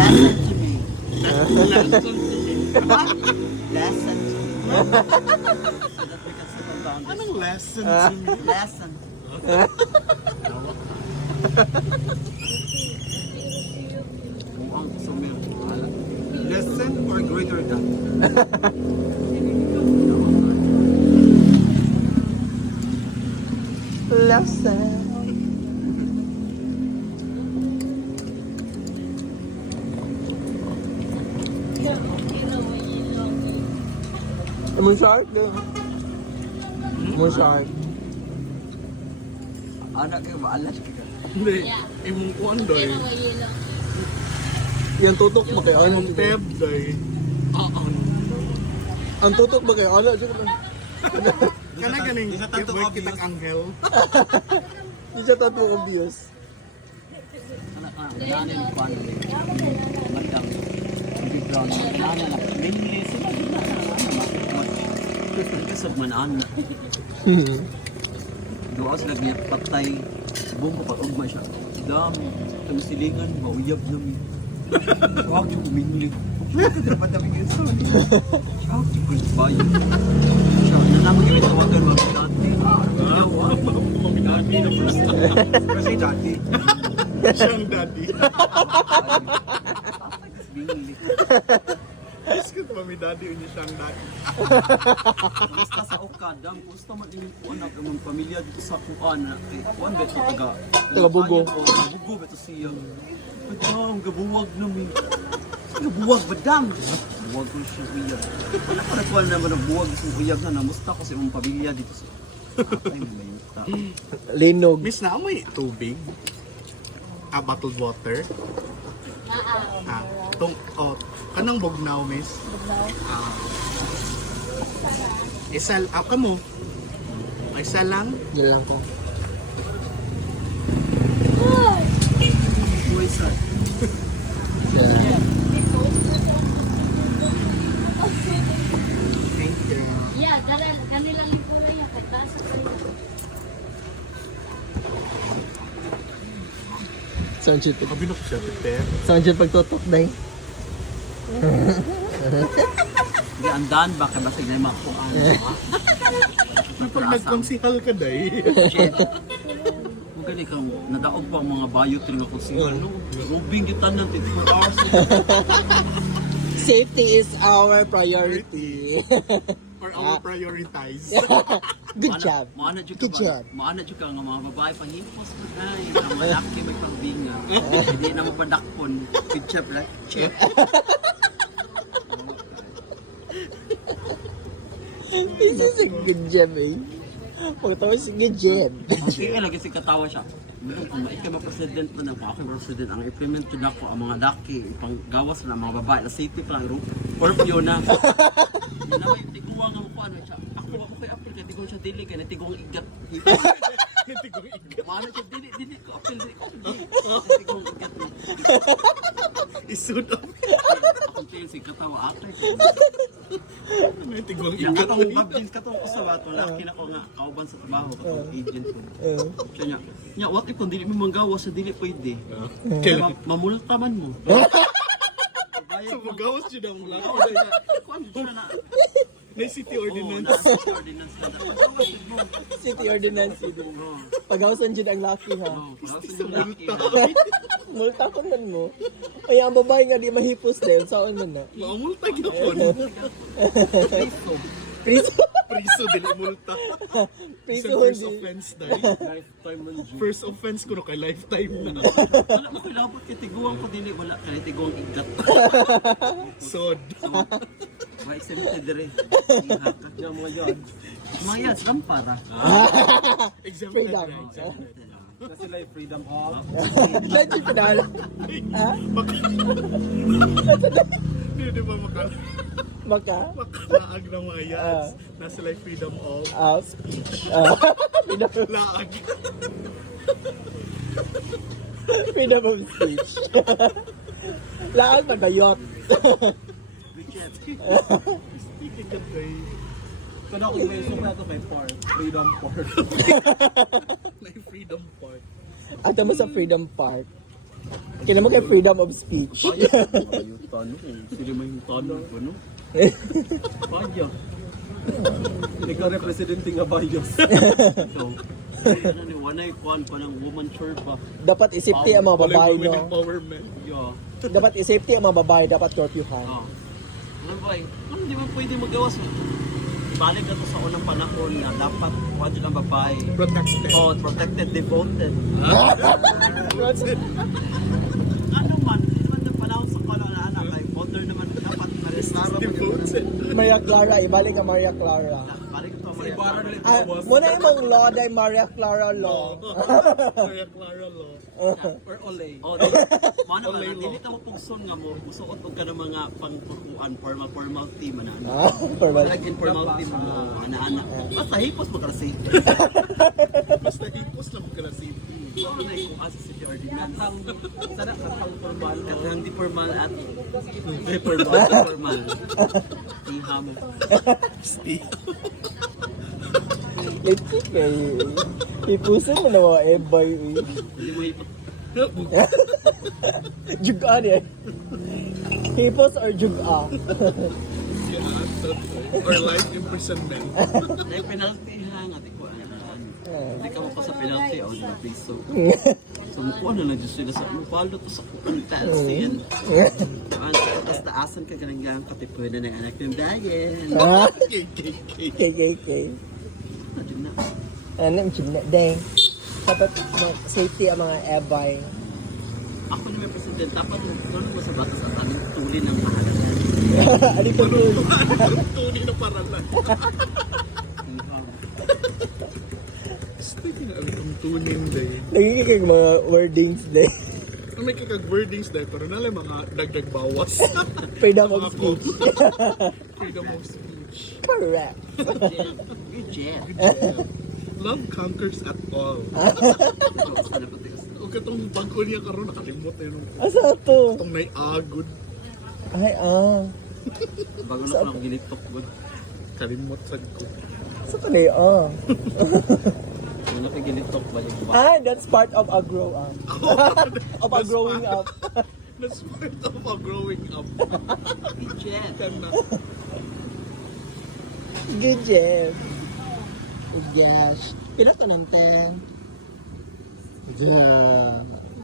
Lesson to me. Lesson. Lesson to me. So that we can settle down this. Anong lesson to me? Lesson. Mukhang sumir. Lesson or greater than? Lesson. Mo shark doon. Mo shark. Anak kayo, maalas ka. Hindi. Imong kuwan doy. Yan tutok ba kay ano? Imong peb doy. Ang tutok ba kay ano? Kana ganing Isa tanto boy obvious. kitag anghel. Hindi siya tato obvious. Anak ka, nanin ang paano. Magdang. Biglang, nanin na. Mainly, sila din na. Kasag manaan na. Doon sila niya patay. Buong ko patugma siya. Dami. Kami silingan, mauyab namin. Huwag yung umingli. Huwag ka dapat namin yung sali. Huwag yung bayo. Siya, nanamang kami tawagan mga dati. Mami daddy na first time. Kasi dati. Siyang daddy. Bingli. Iskot mami daddy unya siyang daddy. Basta sa Okada, gusto man yung anak ng mga pamilya dito sa Kuan. Kuan ba ito taga? Taga-Bugo. Taga-Bugo ba ito siya? Ang gabuwag namin. Gabuwag ba dam? Buwag ko siya uyag. Wala ko nagkuhan naman ang buwag sa uyag na namusta ko sa imong pamilya dito sa atay mo ba yung tao? Linog. Miss na amoy tubig. Bottled water. Tong kanang bugnaw miss. Isal kamo. Isa lang. Yun lang ko. Buhay sa Yan lang. Thank you. Yeah, ganila lang po lang yan. Pagtasa ko rin. Sound shit. Kabinok siya tete. Sound shit pagtutok day. Hindi andan ba kaya basig na yung mga kuan. Pag nagkonsihal ka day. Shit. Kung gani kang nadaog pa ang mga bayot rin ako siya. No? Rubing kita ng 24 hours. Safety is our priority. Or our prioritize. Good job. Maana jud Good ka job. ba? Maana jud ka nga mga babae panghimpos mo ay ang malaki may pambinga. Hindi na mo padakpon. Good job like chef. This is a good job eh. Pagkatawa si good job. Okay, lagi si katawa siya. Kung mait ka president mo ng ako president, ang implement yun ako ang mga daki, ipanggawas na mga babae, na safety pa lang, curfew na. Yun na may tiguang ang kuha na siya. Ako kay apel, kaya tiguang siya dili, kaya natigong igat. Natigong igat. Mana siya dili ko apel, dili ko apel. Natigong igat na. Isud up. Akong tayo si katawa ate. Natigong Yang igat. katong babjins katong usawa to laki na ko nga kauban sa trabaho katong agent ko. Siya nya what if kung dili mo manggawas sa dili pwede. Kailan? Mamulta man mo. So magawas siya daw lang. Kuan siya na. May city Oo, ordinance. nasa ordinance na pagawas mo. City ordinance. Oo. Paghawasan dyan ang lucky ha. Oo, pagawas yung laki. Multa ko nan mo. Ay, ang babae nga di mahipos din. Saan man na? Maamulta gyapon. Piso. Priso. Priso dili multa. Priso Sa first hindi. offense dai. Lifetime man dyan. First offense ko no kay lifetime na. Wala mo kay labot kay tiguang ko dili wala kay tiguang igat. Sod. Wa exempted dire. Ihakak niya mga yan. Mga yan, lampara. Exempted Freedom. right. Na sila yung freedom of Dahil ko na alam. Ha? Hindi ba Maka? makalaag ng mga yads. Nasa like freedom of Speech. laag. Freedom of speech. Laan magayot. Speaking of kay Kada ko may super to kay Park, Freedom Park. like freedom part. At mo sa Freedom Park. Kailan mo kay freedom of speech. Yung tanong, sila may tanong, ano? Baya. Ikaw representing nga bayos. So, ano ni Wanay kuan pa ng woman shirt pa. Dapat isipti ang mga babae, Women no? empowerment. Yeah. Dapat isipti ang mga babae, dapat curfewhan. Oh. Ano ba eh? Ano di man pwede magawas? Balik na to sa unang panahon na dapat kuan ang babae. Protected. Oh, protected, devoted. Ano man, hindi man na panahon sa kono na anak ay modern naman dapat na-restore man yun. Devoted. Maria Clara, ibalik ang Maria Clara. Balik to Maria. Ah, muna imong law day Maria Clara law. Maria Clara law. Or Olay. Oh, mana man, dili ta mo pugson nga mo, musuot og ka ng mga pangpukuan formal team ana. Formal. Like informal team mo, ana-ana. Basta hipos mo kasi. Basta hipos lang ka na city. So, ano yung kung asa city ordinance? Sana katang formal. Katang di formal at di formal. Iham. Ito kay ipusin mo na mga ebay. Hindi mo hipot. Juga niya. Hipos or juga? Or life imprisonment. May penalty ha nga di ko ano. Hindi ka mo pa sa penalty o na piso. So mukuha na lang dyan sila sa palo to sa fantasy. Tapos taasan ka ganang katipuhin na ng anak ng dayan. Ha? KKK. KKK. Ano na? Ano yung chimna? Dang. Dapat safety ang mga ebay. Ako na may president, dapat ano mo sa batas at aming tulin ng mahal. Ano ko dun? Tuni na paralan. Speaking of itong tuning day, Nagiging mga wordings din. ang may kakag-wordings day, pero nalang mga dagdag bawas. Freedom of speech. Freedom of speech. Correct. You're jet. Love conquers at all. Sana pa tigas. Huwag ka itong bangko niya karoon, nakalimot na yun. Asa to? Itong naiagod, Ay, Bago na ko lang ginitok ko. kalimot sad ko. Sa kanay, Yung nakiginitok, balik ba? Ah, that's part of a grow up. Of a growing up. That's part of a growing up. Jet. Kana. Good job. Gosh. Pila to nante? Yeah.